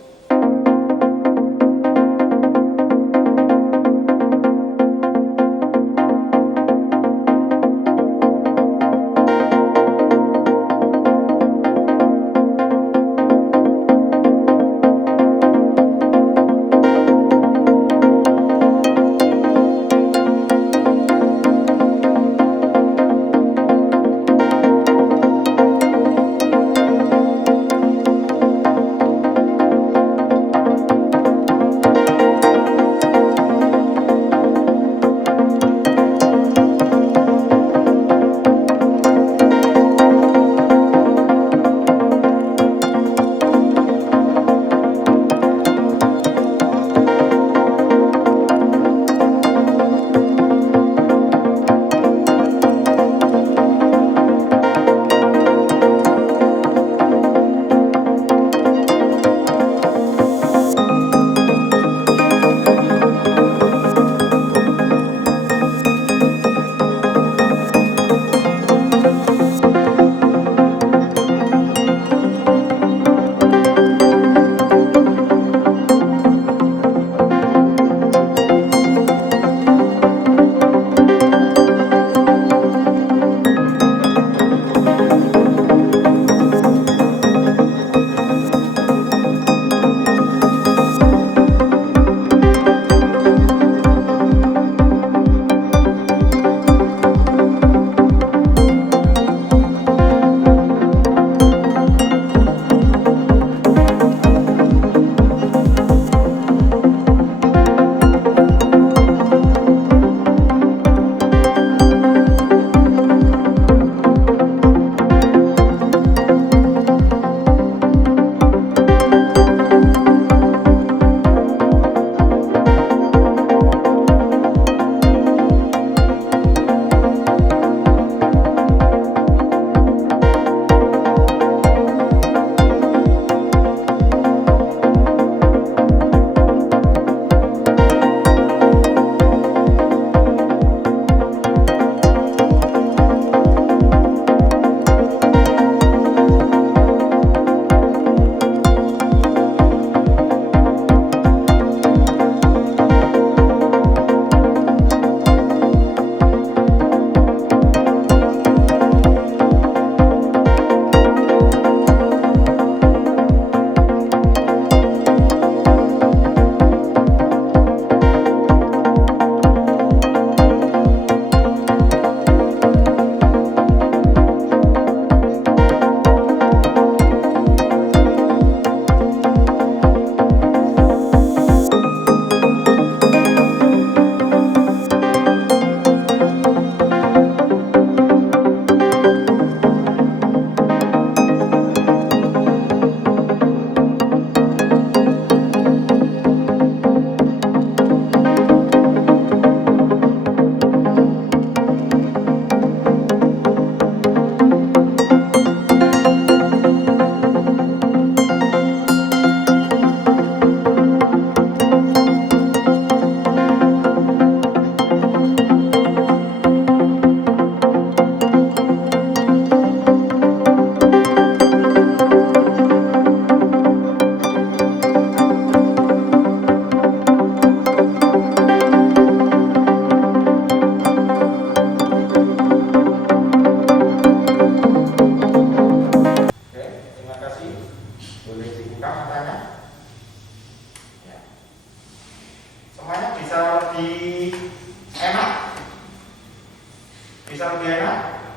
Bisa lebih enak?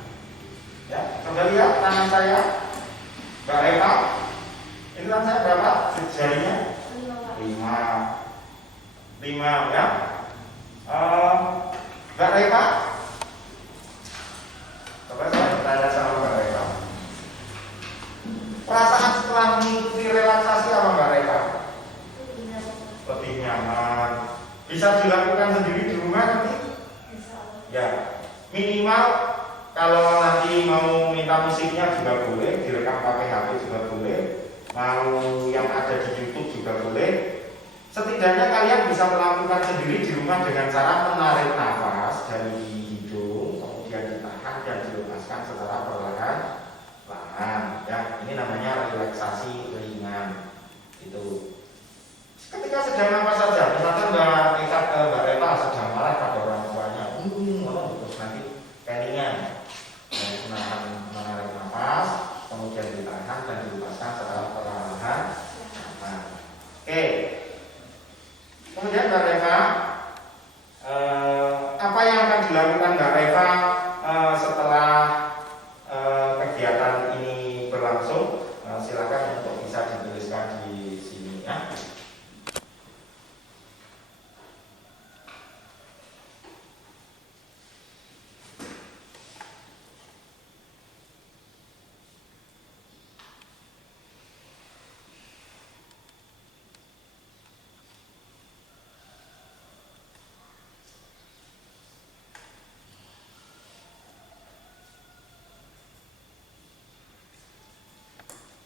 Ya, coba lihat tangan saya, Mbak Eva. Ini tangan saya berapa? Jarinya? 5 ya. Mbak Eva. Coba saya bertanya sama Mbak Eva. Perasaan setelah mengikuti relaksasi apa Mbak Eva? Lebih nyaman. Bisa dilakukan sendiri di rumah nanti? Ya, minimal kalau nanti mau minta musiknya juga boleh, direkam pakai HP juga boleh, mau yang ada di YouTube juga boleh. Setidaknya kalian bisa melakukan sendiri di rumah dengan cara menarik nafas dari hidung, kemudian ditahan dan dilepaskan secara perlahan-lahan. Ya, ini namanya relaksasi ringan. Itu. Ketika sedang nafas saja, misalkan Mbak Reva sedang marah pada orang tuanya, terus nanti kelingan, menarik nafas, kemudian ditahan dan dilepaskan secara perlahan-lahan. Oke. Kemudian Mbak Reva, apa yang akan dilakukan Mbak Reva setelah kegiatan ini berlangsung? Silakan untuk bisa dituliskan di sini ya.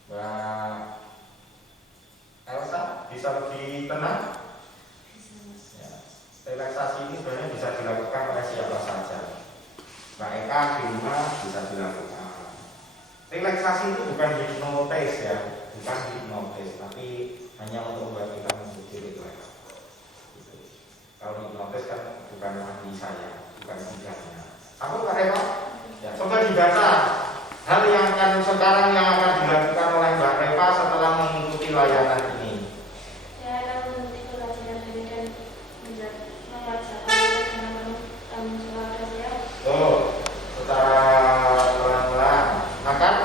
Mbak Elsa, bisa lebih tenang? Ya. Relaksasi ini sebenarnya bisa dilakukan oleh siapa saja. Mbak Eka di rumah bisa dilakukan. Relaksasi itu bukan hipnotis ya, bukan hipnotis, tapi hanya untuk membuat kita menjadi rileks. Gitu. Kalau hipnotis kan bukan ahli saya, bukan bidangnya. Apa Mbak Eva? Ya, coba dibaca. Hal yang sekarang yang akan dilakukan oleh Mbak Reva setelah mengikuti layanan ini. Saya akan mengikuti pelajaran ini dan mengerjakan dengan tanggung jawab saya. Secara pelan-pelan akan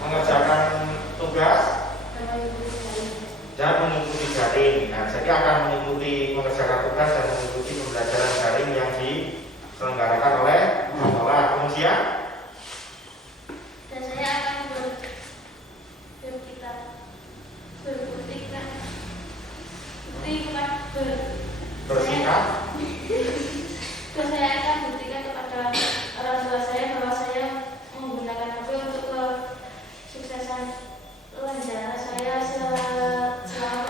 mengerjakan tugas dan mengikuti daring. Nah, jadi akan mengerjakan tugas dan mengikuti pembelajaran daring yang diselenggarakan oleh sekolah. Kemudian bersikap. Dan saya akan buktikan kepada orang tua saya bahwa saya menggunakan HP untuk kesuksesan rencana saya selama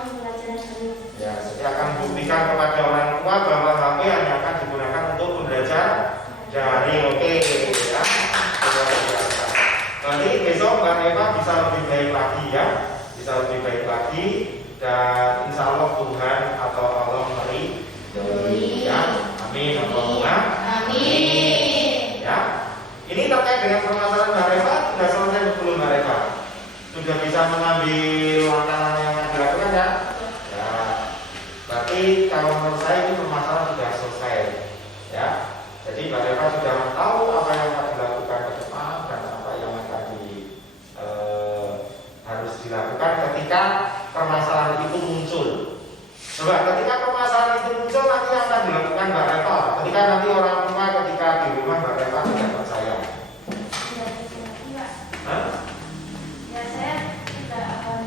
pembelajaran daring. Ya, saya akan buktikan kepada orang tua bahwa HP hanya akan digunakan untuk belajar daring. Oke, ya. Nanti besok Mbak Eva bisa lebih baik lagi ya, bisa lebih baik lagi. Dan insya Allah Tuhan atau Allah meridhoi ya. Amin. Allahumma amin. Ya. Ini terkait dengan permasalahan Mbak Reva sudah selesai belum Mbak Reva? Sudah bisa mengambil langkah yang dilakukan ya? Ya. Berarti kalau menurut saya ini permasalahan sudah selesai. Ya. Jadi Mbak Reva sudah tahu apa yang akan dilakukan ke depan dan apa yang akan harus dilakukan ketika permasalahan itu muncul. Coba ketika permasalahan itu muncul nanti yang akan dilakukan Mbak Reva. Ketika nanti orang tua ketika di rumah Mbak Reva tidak percaya. Ya, saya tidak akan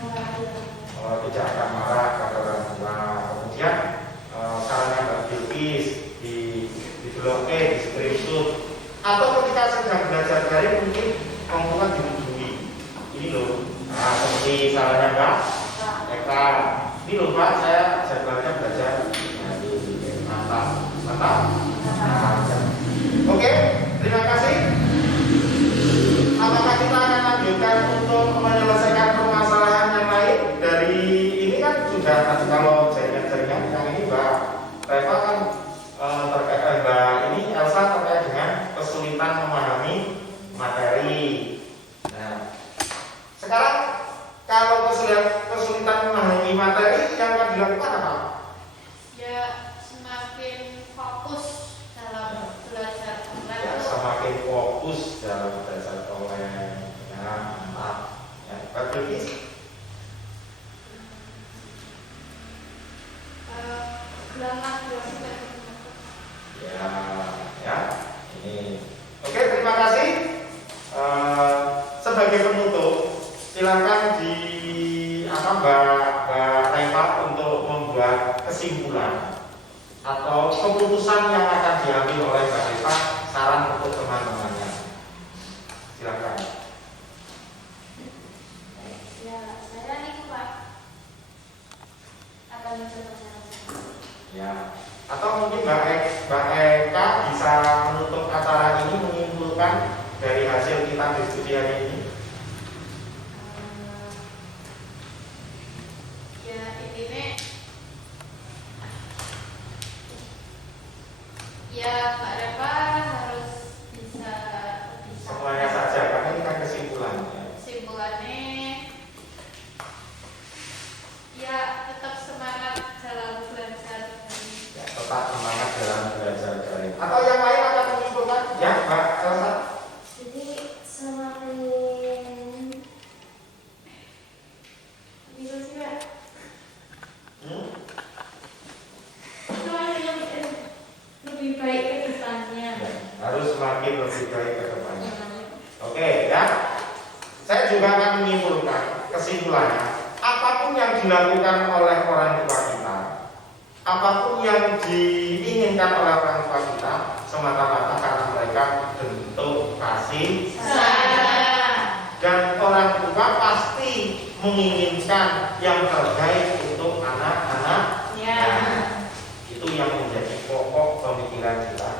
marah. Tidak akan marah pada orang tua. Kemudian sarannya Mbak Bilkis di blog di screenshot. Atau ketika sedang belajar daring mungkin orang tua dihubungi. Ini loh. Nah, seperti sarannya Mbak Eka. Ini loh Pak, saya jadwalnya belajar. Mantap. Oke, terima kasih. Apakah kita akan lanjutkan untuk menyelesaikan permasalahan yang lain? Dari ini kan sudah nanti kalau jaringan-jaringan yang ini Mbak Reva kan terkait Mbak ini Elsa terkait dengan kesulitan memahami materi. Nah, sekarang kalau kesulitan memahami materi yang akan dilakukan apa? Ya semakin fokus dalam belajar oleh ya, maaf ya, Pak Bilkis. Ya, ya, ini. Oke, terima kasih. Sebagai penutup, silakan di Mbak Reva untuk membuat kesimpulan atau keputusan yang akan diambil oleh Mbak Reva, saran untuk teman-temannya. Silakan. Ya, saya itu Pak akan mencoba cara. Ya. Atau mungkin Mbak Eka bisa menutup acara ini menyimpulkan dari hasil kita diskusi hari ini. Ya intinya ya Mbak Reva harus bisa Semuanya saja, karena ini kan kesimpulannya. Kesimpulannya ya tetap semangat dalam belajar Ya, tetap semangat dalam belajar daring. Atau yang lain akan menyimpulkan? Ya, Mbak Elsa. Jadi semakin bisa sih Pak. Semakin lebih baik ke depannya. Ya, harus semakin lebih baik ke depannya. Oke, ya. Saya juga akan menyimpulkan kesimpulannya. Apapun yang dilakukan oleh orang tua kita, apapun yang diinginkan oleh orang tua kita, semata-mata karena mereka bentuk kasih sayang. dan orang tua pasti menginginkan yang terbaik untuk anak-anak. Ya. Itu yang menjadi pokok pemikiran kita